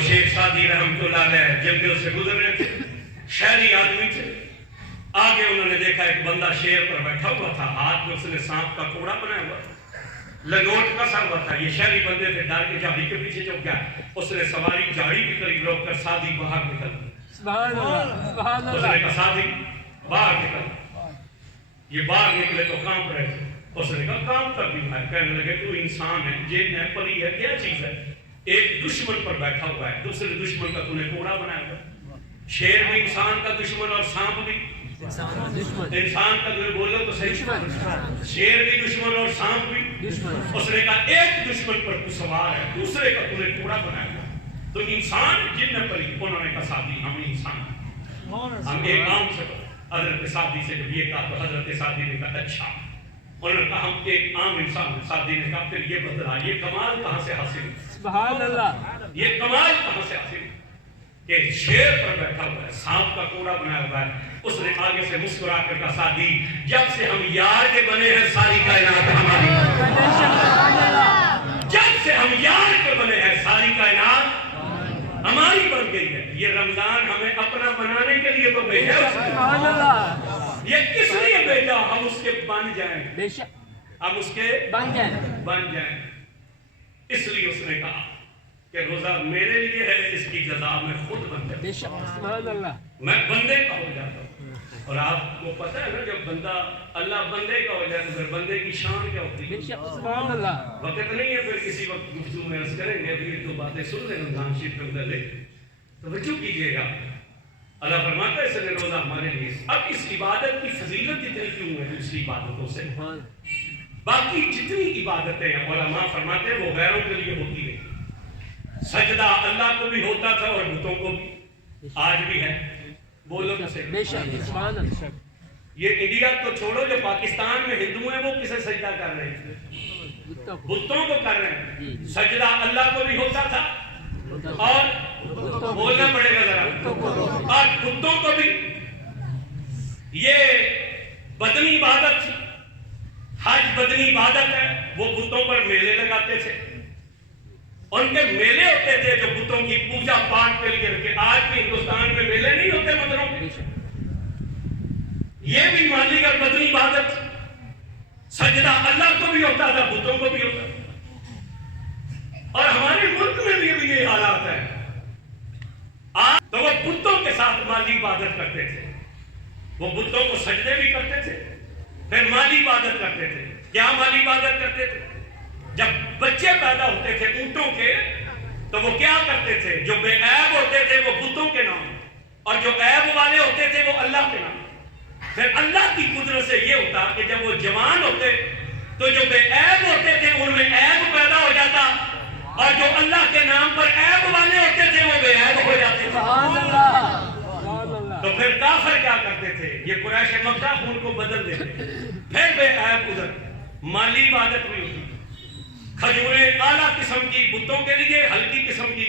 وہ شیخ سعدی رحمۃ اللہ علیہ جنگل سے گزر رہے تھے، شہری آدمی تھے، آگے انہوں نے دیکھا ایک بندہ شیر پر بیٹھا ہوا تھا، ہاتھ میں اس نے سانپ کا کوڑا بنایا ہوا تھا، لنگوٹ کسا ہوا تھا۔ یہ شہری بندے تھے، ڈر کے جھاڑی کے پیچھے چھپ گیا، اس نے سواری جھاڑی کے قریب روک کر سعدی باہر نکل، سبحان اللہ سبحان اس اللہ، نے کہا سعدی باہر نکل۔ یہ باہر نکلے تو کانپ رہے تھے، اس نے کہا کام کر بھی ہے، کہنے لگے تو انسان ہے، جن ہے، پری ہے، کیا چیز ہے؟ ایک دشمن پر بیٹھا ہوا ہے، دوسرے دشمن کا تو نے کوڑا بنایا ہوا ہے۔ شیر بھی انسان کا دشمن اور سانپ بھی انسان کا، جو بولو تو صحیح، شیر بھی دشمن اور سانپ بھی۔ اس نے کہا ایک دشمن پر تو سوار ہے، دوسرے کا تو نے کوڑا بنایا ہوا ہے، تو انسان جن پری۔ انہوں نے کہا سعدی ہم انسان ہیں، ہم ایک عام سے۔ حضرت سعدی سے جب یہ کہا تو حضرت سعدی نے کہا اچھا، انہوں نے کہا ہم ایک عام انسان ہیں۔ سعدی نے کہا پھر یہ بدلا، یہ کمال کہاں سے حاصل ہے؟ سبحان اللہ، یہ کمال کہاں سے حاصل ہے کہ شیر پر بیٹھا ہوا ہے، سانپ کا کوڑا بنایا ہوا ہے۔ اس نے آگے سے مسکرا کر کہا سعدی جب سے ہم یار کے بنے ہیں ساری کائنات ہماری، جب سے ہم یار کے بنے ہیں ساری کائنات ہماری بن گئی ہے۔ یہ رمضان ہمیں اپنا بنانے کے لیے تو بھیجا ہے، سبحان اللہ، یہ کس لیے بھیجا؟ ہم اس کے بن جائیں، بے شک ہم اس کے بن جائیں۔ اس لیے اس نے کہا کہ روزہ میرے لیے ہے، اس کی جزا میں خود بندہ، بے شک سبحان اللہ، میں بندے کا ہو جاتا ہوں۔ اور آپ کو پتہ ہے نا جب بندہ اللہ بندے کا ہو جائے تو پھر بندے کی شان کیا ہوتی بے ہے؟ شک سبحان اللہ۔ وقت نہیں ہے پھر کسی وقت گفتگو میں عرض کریں گے، ابھی تو باتیں سن لیں رمضان شریف کے متعلق، توجہ کیجیے گا۔ اللہ فرماتا ہے اس نے روزہ ہمارے لیے، اب اس عبادت کی فضیلت اتنی کیوں ہے دوسری عبادتوں سے؟ باقی جتنی عبادتیں ہیں علماء فرماتے ہیں وہ غیروں کے لیے ہوتی ہے، سجدہ اللہ کو بھی ہوتا تھا اور بتوں کو بھی، آج بھی ہے، بولو کسے؟ بے شک سبحان اللہ۔ یہ انڈیا تو چھوڑو، جو پاکستان میں ہندو ہیں وہ کسے سجدہ کر رہے ہیں؟ بتوں کو کر رہے ہیں۔ سجدہ اللہ کو بھی ہوتا تھا اور بولنا پڑے گا ذرا، اور بتوں کو بھی۔ یہ بدنی عبادت تھی، حج بدنی عبادت ہے، وہ بتوں پر میلے لگاتے تھے، ان کے میلے ہوتے تھے جو بتوں کی پوجا پاٹ کے لیے رکھے۔ آج بھی ہندوستان میں میلے نہیں ہوتے مندروں کے، یہ بھی مالی اور بدنی عبادت۔ سجدہ اللہ کو بھی ہوتا تھا، بتوں کو بھی ہوتا تھا، اور ہمارے ملک میں بھی یہ حالات ہے۔ آج تو وہ بتوں کے ساتھ مالی عبادت کرتے تھے، وہ بتوں کو سجدے بھی کرتے تھے، پھر مالی عبادت کرتے تھے۔ کیا مالی عبادت کرتے تھے؟ جب بچے پیدا ہوتے تھے اونٹوں کے تو وہ کیا کرتے تھے؟ جو بے عیب ہوتے تھے وہ بتوں کے نام، اور جو عیب والے ہوتے تھے وہ اللہ کے نام۔ پھر اللہ کی قدرت سے یہ ہوتا کہ جب وہ جوان ہوتے تو جو بے عیب ہوتے تھے ان میں عیب پیدا ہو جاتا، اور جو اللہ کے نام پر عیب والے ہوتے تھے وہ بے عیب ہو جاتے تھے۔ سبحان اللہ۔ تو پھر کافر کیا کرتے تھے؟ یہ قریش مکہ ان کو بدل دیتے، پھر بے عیب ادھر مالی عبادت بھی ہوتی، کھجوریں اعلیٰ قسم کی بتوں کے لیے، ہلکی قسم کی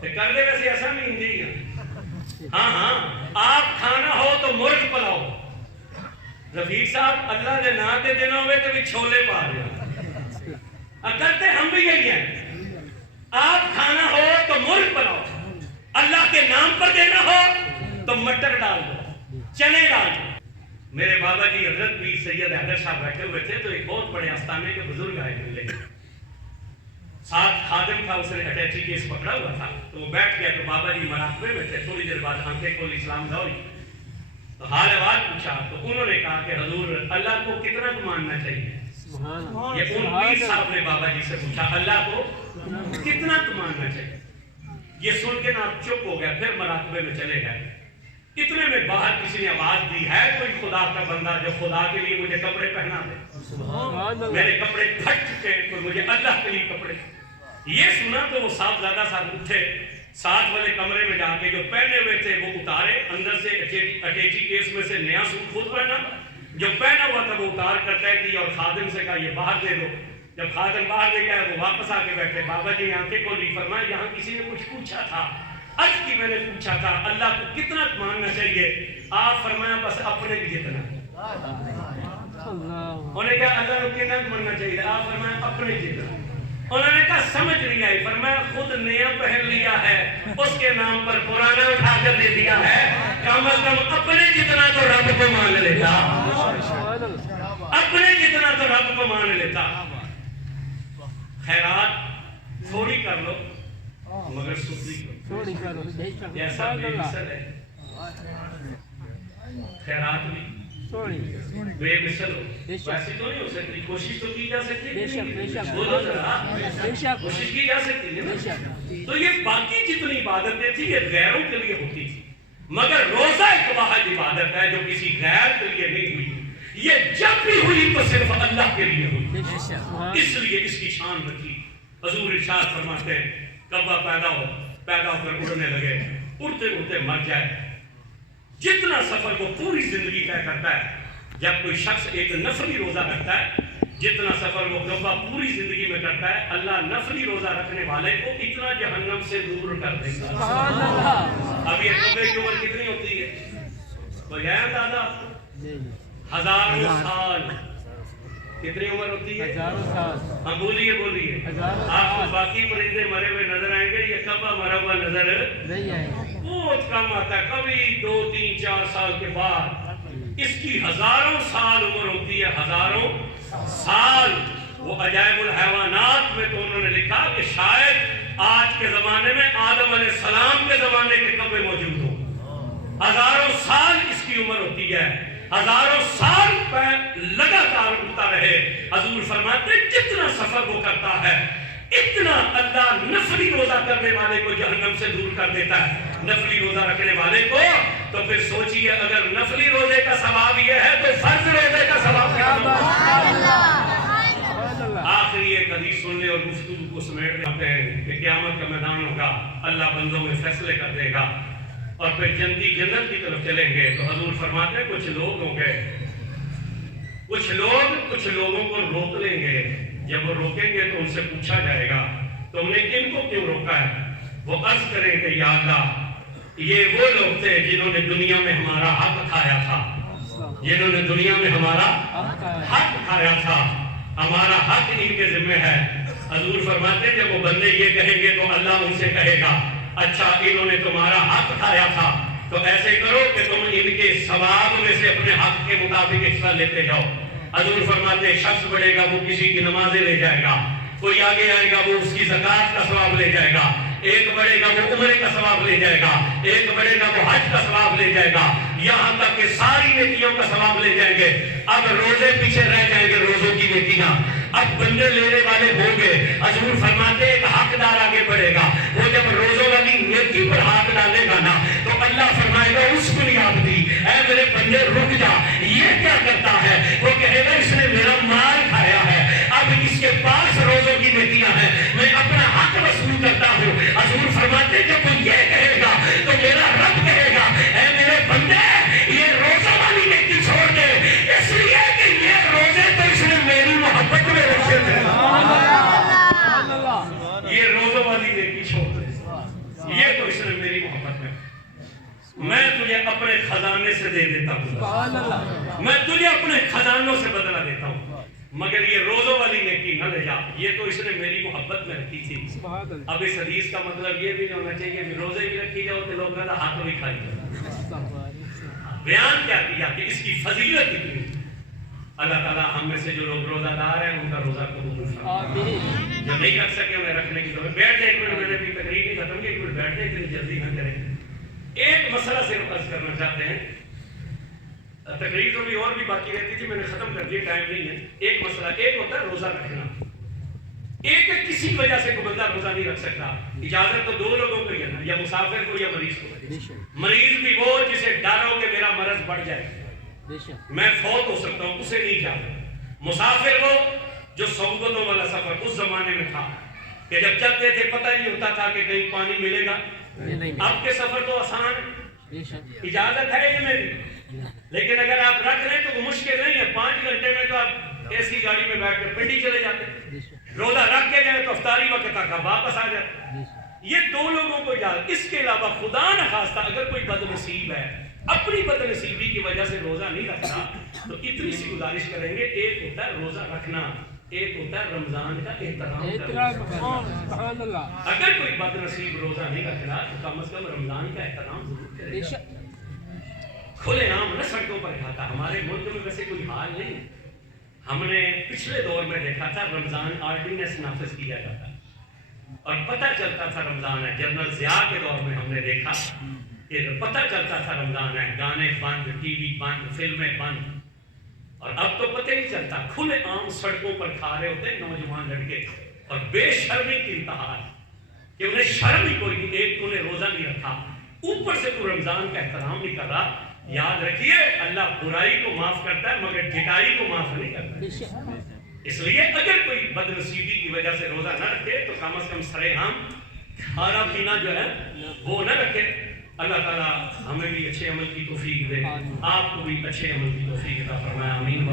کر دے۔ ویسے ایسا نہیں انجی، ہاں آپ کھانا ہو تو مرغ پلاؤ، رفیق صاحب اللہ دے نا کے دن ہوئے تو بھی چھولے پا رہے کرتے ہم بھی یہی ہیں۔ آپ کھانا ہو تو مرغ پلاؤ، اللہ کے نام پر دینا ہو تو مٹر ڈال دو، چنے ڈال دو۔ میرے بابا جی حضرت بھی سید حیدر صاحب بیٹھے ہوئے تھے تو ایک بہت بڑے آستانے کے بزرگ آئے ملے، ساتھ خادم تھا، اس نے اٹیچی کیس پکڑا ہوا تھا، تو وہ بیٹھ گیا تو بابا جی مراقبے میں تھے۔ تھوڑی دیر بعد آنکھیں کھولی، اسلام دھوئی تو حال احوال پوچھا تو انہوں نے کہا کہ حضور اللہ کو کتنا تو ماننا چاہیے؟ یہ ان پیر صاحب نے بابا جی سے پوچھا اللہ کو کتنا تو ماننا چاہیے؟ یہ سن کے نا چپ ہو گیا، پھر مراقبے میں چلے گئے۔ اتنے میں باہر کسی نے آواز دی ہے کوئی خدا کا بندہ جو خدا کے لیے مجھے کپڑے پہنا دے، میرے کپڑے پھٹ چکے ہیں، کوئی مجھے اللہ کے لیے کپڑے۔ یہ سنا تو وہ صاحبزادہ صاحب اٹھے، ساتھ والے کمرے میں جا کے جو پہنے ہوئے تھے وہ اتارے، اندر سے اٹیچی کیس میں سے نیا سوٹ خود پہنا، جو پہنا ہوا تھا وہ اتار کر طے کی اور خادم سے کہا یہ باہر دے دو۔ جب خادم باہر لے گیا وہ واپس آ کے بیٹھے، بابا جی آنکھیں کھولی، فرمایا یہاں کسی نے کچھ پوچھا تھا، عرض کی میں نے پوچھا تھا اللہ کو کتنا ماننا چاہیے؟ آپ فرمایا بس اپنے بھی جتنا۔ انہیں کہا اللہ کو کتنا ماننا چاہیے؟ آپ فرمایا اپنے جتنا۔ انہوں نے کہا سمجھ نہیں آئی، فرمایا خود نیا پہن لیا ہے، اس کے نام پر پرانا اٹھا کر دے دیا ہے، کم از کم اپنے جتنا تو رب کو مان لیتا، اپنے جتنا تو رب کو مان لیتا۔ خیرات تھوڑی کر لو مگر ستھری کرو، جیسا بے مثل ہے خیرات بھی بے مثل ہو، ویسے تو نہیں ہو سکتی، کوشش تو کی جا سکتی، بولو ذرا، کوشش کی جا سکتی ہے۔ تو یہ باقی جتنی عبادتیں تھی یہ غیروں کے لیے ہوتی تھی، مگر روزہ ایک واحد عبادت ہے جو کسی غیر کے لیے نہیں ہوئی، یہ جب بھی ہوئی تو صرف اللہ کے لیے ہوئی، اس لیے اس کی شان رکھی۔ حضور ارشاد فرماتے ہیں کعبہ پیدا ہو کر اڑنے لگے، اڑتے اڑتے مر جائے، جتنا سفر وہ پوری زندگی طے کرتا ہے، جب کوئی شخص ایک نفلی روزہ رکھتا ہے جتنا سفر وہ کعبہ پوری زندگی میں کرتا ہے، اللہ نفلی روزہ رکھنے والے کو اتنا جہنم سے دور کر دے گا۔ اب یہ کعبے کی عمر کتنی ہوتی ہے تو یہ اندازہ آپ کو؟ ہزاروں سال کتنی عمر ہوتی ہے؟ ہاں بولیے آپ کو باقی پرندے مرے ہوئے نظر آئیں گے، یہ کعبہ مرا ہوا نظر نہیں آئے گا، بہت کم آتا ہے، کبھی 2 3 4 سال کے بعد اس کی ہزاروں سال عمر ہوتی ہے، ہزاروں سال۔ وہ عجائب الحیوانات میں تو انہوں نے لکھا کہ شاید آج کے زمانے میں آدم علیہ السلام کے زمانے کے کعبے موجود ہوں، ہزاروں سال اس کی عمر ہوتی ہے، ہزاروں سال پہ لگاتار اٹھتا رہے۔ حضور فرماتے جتنا سفر وہ کرتا ہے اتنا اللہ نفلی روزہ کرنے والے کو جہنم سے دور کر دیتا ہے، نفلی روزہ رکھنے والے کو۔ تو پھر سوچئے اگر نفلی روزے کا ثواب یہ ہے تو فرض روزے کا ثواب کیا ہوگا؟ آخری ایک حدیث سننے اور گفتگو کو سمیٹ دیتے ہیں کہ قیامت کا میدان ہوگا، اللہ بندوں میں فیصلے کر دے گا اور پھر جنتی جنت کی طرف چلیں گے۔ تو حضور فرماتے ہیں کچھ لوگ ہوں گے، کچھ لوگوں کو روک لیں گے، جب وہ روکیں گے تو ان سے پوچھا جائے گا تم نے کن کو کیوں روکا ہے؟ وہ عرض کریں کہ یا اللہ یہ وہ لوگ تھے جنہوں نے دنیا میں ہمارا حق کھایا تھا، جنہوں نے دنیا میں ہمارا حق کھایا تھا، ہمارا حق ان کے ذمہ ہے۔ حضور فرماتے ہیں جب وہ بندے یہ کہیں گے تو اللہ ان سے کہے گا اچھا انہوں نے تمہارا حق کھایا تھا تو ایسے کرو کہ تم ان کے ثواب میں سے اپنے حق کے مطابق حصہ لیتے جاؤ۔ حضور فرماتے ہیں شخص بڑھے گا وہ کسی کی نمازیں لے جائے گا، کوئی آگے آئے گا وہ اس کی زکوٰۃ کا ثواب لے جائے گا، ایک بڑھے گا وہ عمرے کا ثواب لے جائے گا، ایک بڑھے گا وہ حج کا ثواب لے جائے گا، یہاں تک کہ ساری نیکیوں کا ثواب لے جائیں گے۔ اب روزے پیچھے رہ جائیں گے، روزوں کی نیکیاں اب بندے لینے والے ہوں گے۔ حضور فرماتے ایک حقدار آگے بڑھے گا، وہ جب روزوں والی نیکی پر ہاتھ ڈالے گا نا تو اللہ فرمائے گا اس بنیاد دی اے میرے بندے رک جا، یہ کیا کرتا ہے؟ وہ کہے گا اس نے میرا مال کھایا ہے، اب اس کے پاس روزوں کی نیکیاں ہیں، میں اپنا حق وصول کرتا ہوں۔ حضور فرماتے جب وہ یہ کہے گا تو میرا رب کہے گا اے میرے بندے یہ روزوں والی نیکی چھوڑ دے، اس لیے کہ یہ روزے تو اس نے میری محبت میں رکھے تھے، یہ روزوں والی نیکی چھوڑ دے، یہ تو اس نے میری محبت میں، میں تجھے اپنے خزانے سے دے دیتا ہوں، میں تجھے اپنے خزانوں سے بدلہ دیتا ہوں، مگر یہ روزوں والی نیکی نہ لے جا، یہ تو اس نے میری محبت میں رکھی تھی۔ اب اس حدیث کا مطلب یہ بھی نہیں ہونا چاہیے کہ روزے بھی رکھی جاؤ تو لوگ کہتا ہاتھ بھی کھائی جاؤ۔ بیان کیا کیا کہ اس کی فضیلت کتنی۔ اللہ تعالیٰ ہم میں سے جو لوگ روزہ دار ہیں ان کا روزہ قبول فرمائے، جو نہیں رکھ سکے انہیں رکھنے کی ضرورت۔ بیٹھ جائے، ایک منٹ میں نے اپنی تقریر نہیں ختم کی، ایک منٹ بیٹھ جائے، اتنی جلدی نہ کریں۔ ایک مسئلہ صرف عرض کرنا چاہتے ہیں، تقریر تو بھی اور بھی باقی رہتی تھی، میں نے ختم کر دی، ٹائم نہیں ہے۔ ایک مسئلہ ایک ہوتا ہے روزہ رکھنا، ایک کسی وجہ سے کوئی بندہ روزہ نہیں رکھ سکتا، اجازت تو دو لوگوں کو ہی ہے نا، یا مسافر کو یا مریض کو۔ مریض بھی وہ جسے ڈر ہو کہ میرا مرض بڑھ جائے، میں فوت ہو سکتا ہوں، اسے نہیں اجازت۔ مسافر وہ جو صحبتوں والا سفر اس زمانے میں تھا کہ جب چلتے تھے پتہ نہیں ہوتا تھا کہ کہیں پانی ملے گا، اب کے سفر تو آسان ہے، اجازت ہے یہ میری، لیکن اگر آپ رکھ لیں تو وہ مشکل نہیں ہے، 5 گھنٹے میں تو آپ ایسی گاڑی میں بیٹھ کر پنڈی چلے جاتے، روزہ رکھ کے گئے تو افطاری وقت تک واپس آ جاتے۔ یہ دو لوگوں کو اجازت۔ اس کے علاوہ خدا نخواستہ اگر کوئی بد نصیب ہے اپنی بد نصیبی کی وجہ سے روزہ نہیں رکھتا تو اتنی سی گزارش کریں گے، ایک ہوتا ہے روزہ رکھنا، ایک ہوتا ہے رمضان کا احترام احترام کرنا۔ کرنا، سبحان اللہ، اگر کوئی بد نصیب روزہ نہیں رکھ رہا تو کم از کم رمضان کا احترام ضرور کرے بے گا۔ شک، کھلے عام نہ سڑکوں پر کھاتا۔ ہمارے ملک میں ویسے کوئی حال نہیں، ہم نے پچھلے دور میں دیکھا تھا رمضان آرڈیننس نافذ کیا جاتا اور پتہ چلتا تھا رمضان ہے۔ جنرل ضیاء کے دور میں ہم نے دیکھا کہ پتہ چلتا تھا رمضان ہے، گانے بند، ٹی وی بند، فلمیں بند، اور اب تو پتہ ہی چلتا، کھلے عام سڑکوں پر کھا رہے ہوتے ہیں نوجوان لڑکے، اور بے شرمی کی انتہا کہ انہیں شرم ہی کوئی نہیں۔ ایک تو نے روزہ نہیں رکھا، اوپر سے تو رمضان کا احترام نہیں کر رہا۔ یاد رکھیے اللہ برائی کو معاف کرتا ہے مگر ڈھٹائی کو معاف نہیں کرتا۔ بے شک، اس لیے اگر کوئی بد نصیبی کی وجہ سے روزہ نہ رکھے تو کم از کم سرے عام کھانا پینا جو ہے وہ نہ رکھے۔ اللہ تعالیٰ ہمیں بھی اچھے عمل کی توفیق دے، آپ کو بھی اچھے عمل کی توفیق عطا فرمائے، آمین۔